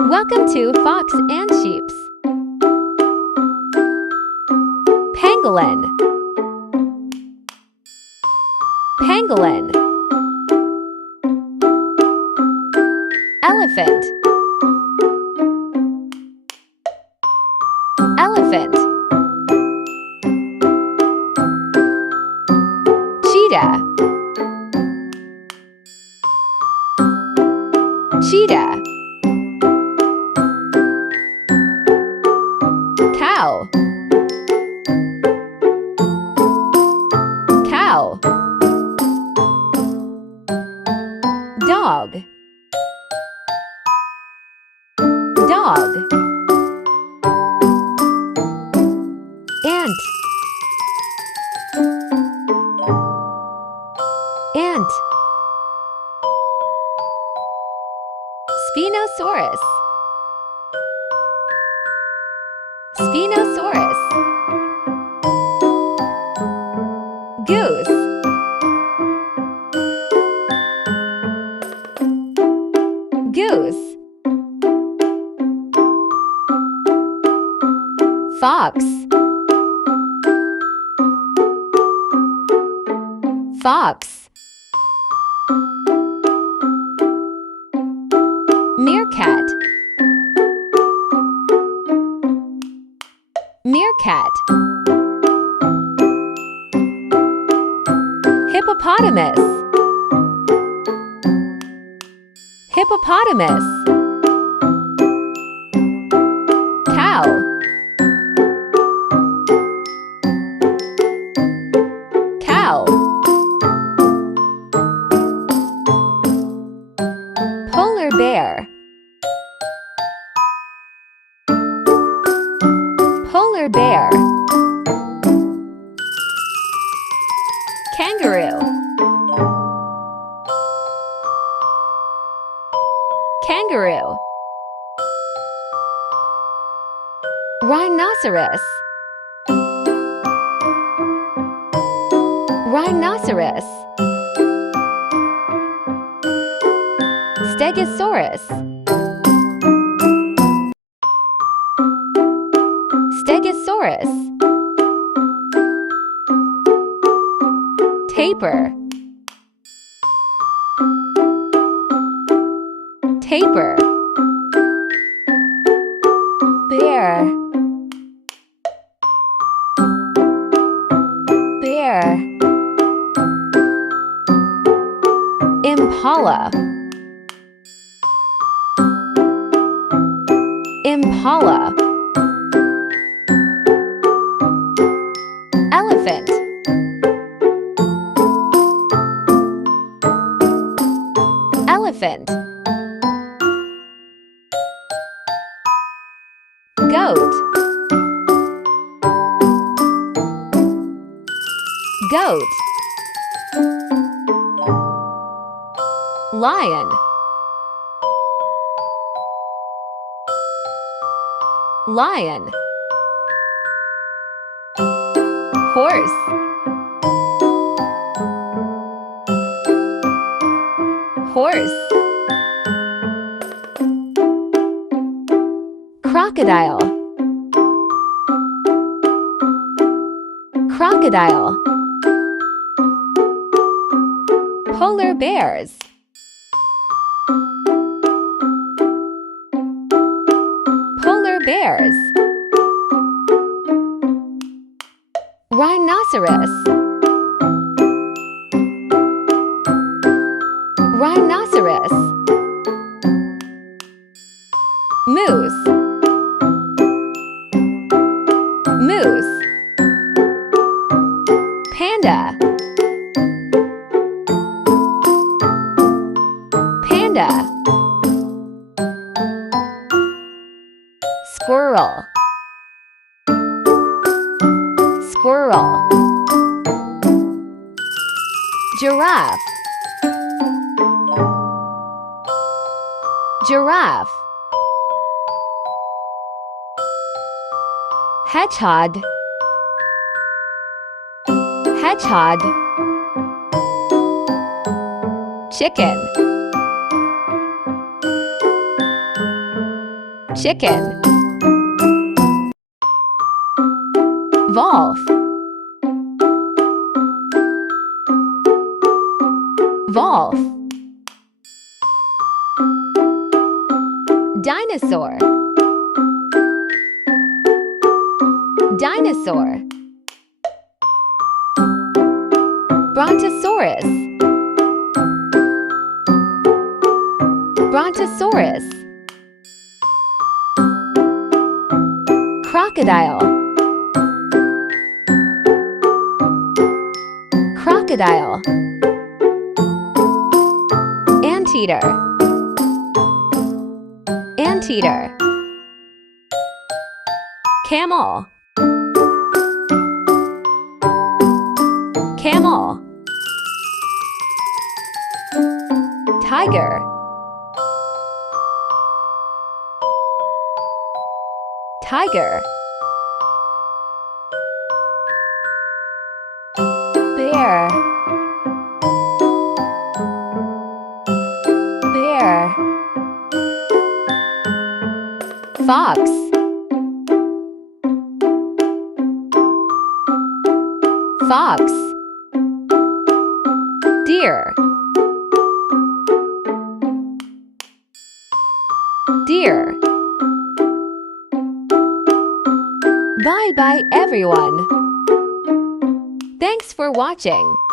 Welcome to Fox and Sheeps. Pangolin. Pangolin. Elephant. Elephant. Cheetah. Cheetah. Cow. Cow. Dog. Dog. Ant. Ant. Spinosaurus. Spinosaurus. Goose. Goose. Fox. Fox. Meerkat. Meerkat. Hippopotamus. Hippopotamus. Cow. Cow. Polar bear. Polar bear. Kangaroo. Kangaroo. Rhinoceros. Rhinoceros. Stegosaurus. Stegosaurus. Tapir. Tapir. Bear. Bear. Impala. Impala. Elephant. Elephant. Goat. Goat. Lion. Lion. Horse. Horse. Crocodile. Crocodile. Polar bears. Polar bears. Rhinoceros. Rhinoceros. Moose. Moose. Panda. Panda. Squirrel. Squirrel. Giraffe. Giraffe. Hedgehog. Hedgehog. Chicken. Chicken. Wolf. Wolf. Dinosaur. Dinosaur. Brontosaurus. Brontosaurus. Crocodile. Crocodile. Anteater. Anteater. Camel. Camel. Tiger. Tiger. Bear. Bear. Fox. Fox. Deer. Deer. Bye-bye everyone. Thanks for watching.